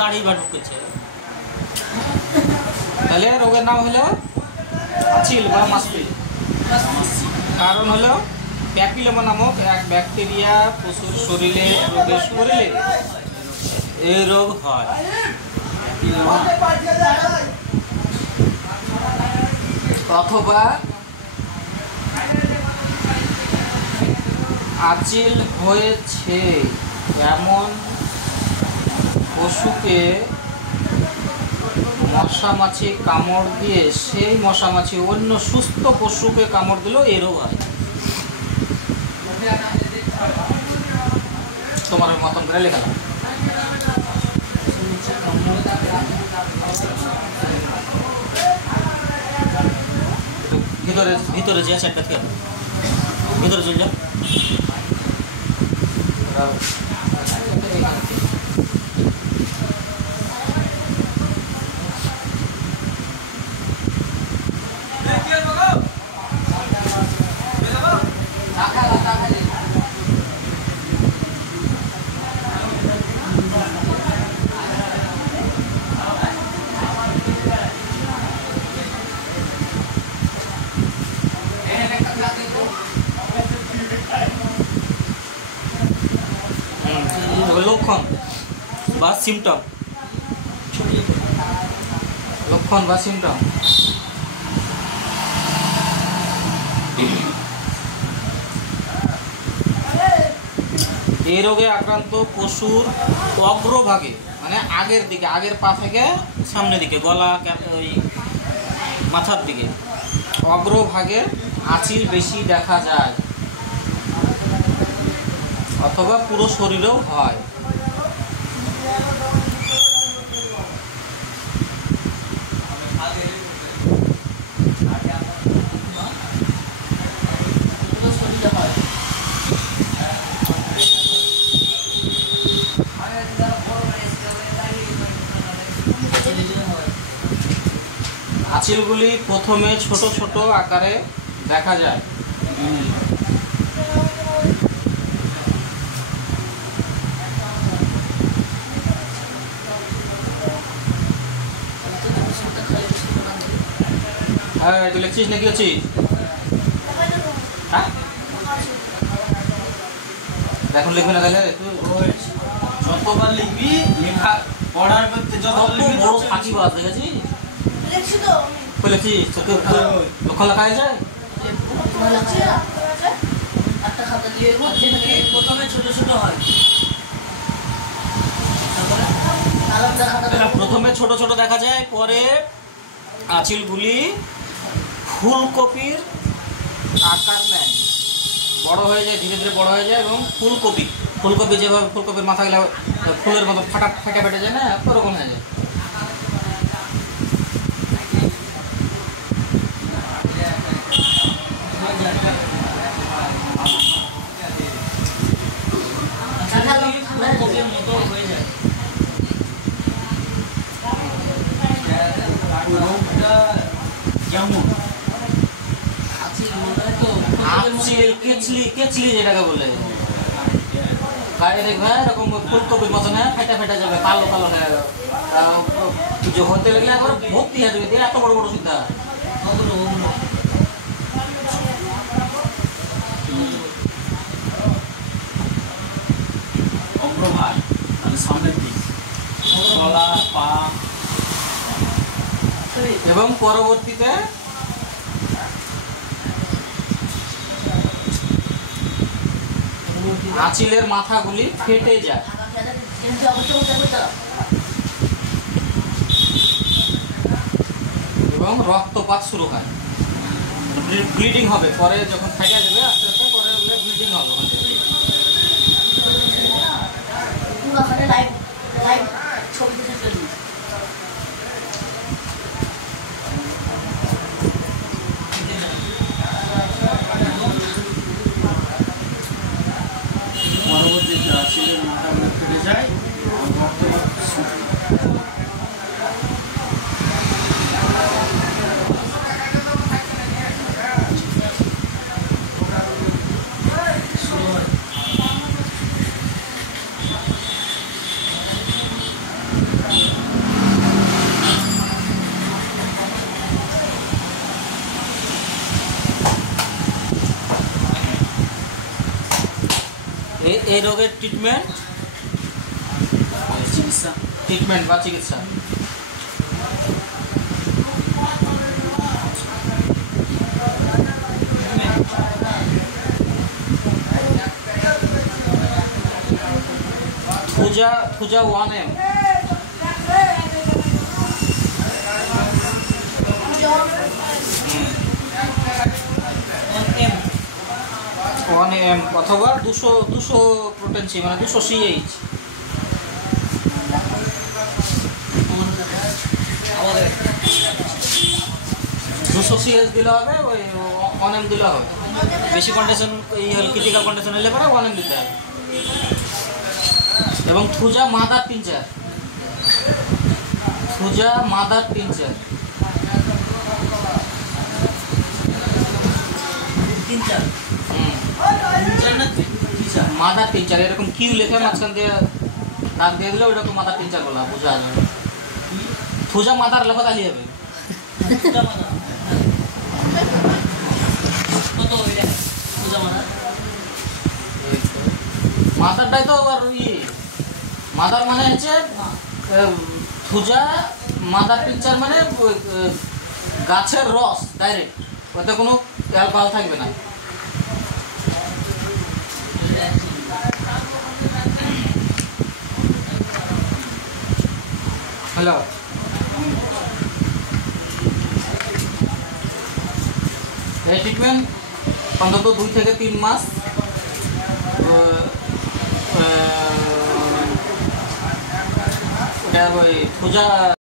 দাড়ি বার ঢুকেছে। তাহলে রোগের নাম হলো আঁচিল বা মাসপিল। কারণ হলো প্যাপিলোমা নামক এক ব্যাকটেরিয়া পশুর শরীরে প্রবেশ করলে এই রোগ হয়। অথবা আঁচিল হয়েছে এমন পশুকে মশামাছি কামড় দিয়ে সেই মশামাছি অন্য সুস্থ পশুকে কামড় দিলেও এই রোগ হয়। তোমার মতন করে লেখা ভিতরে ভিতরে যে সেটটা থেকে ভিতরে চলে যাও। লক্ষণ বা সিমটম, লক্ষণ বা সিমটম। এই রোগে আক্রান্ত পশুর অগ্রভাগে মানে আগের দিকে, আগের পা থেকে সামনের দিকে, গলা ওই মাথার দিকে অগ্রভাগে আঁচিল বেশি দেখা যায়, অথবা পুরো শরীরেও হয়। আঁচিলগুলি প্রথমে ছোট ছোট আকারে দেখা যায়। হ্যাঁ, তুই লিখছিস নাকি হচ্ছিস? হ্যাঁ, এখন লিখবি না তাহলে যতবার লিখবি লেখা পড়ার করতে যতবার লিখবি বড় ফাঁকি বাজ দেখেছিস? লিখছিস তোকে লক্ষণ লেখা হয়ে যায়। প্রথমে ছোট ছোট হয়, প্রথমে ছোট ছোট দেখা যায়, পরে আঁচিলগুলি ফুলকপির আকার নেয়, বড় হয়ে যায়, ধীরে ধীরে বড় হয়ে যায় এবং ফুলকপি যেভাবে ফুলকপির মাথাগুলো ফুলের মতো ফাটা ফেটে যায় না, ওরকম হয়ে যায়। মতো হয়ে যায়। যেমন কেচলি যেটাকে বলে, দেখবে এরকম ফুলকপির মতন ফেটে ফেটে যাবে, কালো কালো হতে লাগলে একবার ভর্তি হয়ে যাবে, এত বড় বড় সুদ্ধা। অগ্রভাগ মানে সামনের দিক, গলা, পা, এবং পরবর্তীতে আঁচিলের মাথাগুলি ফেটে যায় এবং রক্তপাত শুরু হয়, ব্লিডিং হবে। পরে যখন ফেটে যাবে আস্তে আস্তে পরে ব্লিডিং হবে। পরবর্তীতে আঁচিলের মাথাগুলো ফেটে যায়, এই রোগের ট্রিটমেন্ট চিকিৎসা বা চিকিৎসা। থুজা 1M, অথবা 200 প্রোটেনসি মানে 200 CH। আমাদের 200 CH দিলে হবে, ওই 1M দিলে হবে। বেশি কন্ডিশন এই ক্রিটিক্যাল কন্ডিশন হলে পরে 1M দিতে হবে। এবং Thuja mother tincture, mother tincture এরকম কিউ লেখে মাঝখান দিয়ে দাগ দিয়ে দিলে ওইটা তো মাদার টিনচার বলা বোঝা যাবে। থুজা মাদার লেখা তাহলে হবে। মাদারটাই তো আবার মাদার মানে হচ্ছে থুজা মাদার টিনচার মানে গাছের রস ডাইরেক্ট, ওতে কোনো অ্যালকোহল থাকবে না। হ্যালো, এই ট্রিটমেন্ট অন্তত 2 থেকে 3 মাস এটা ওই থুজা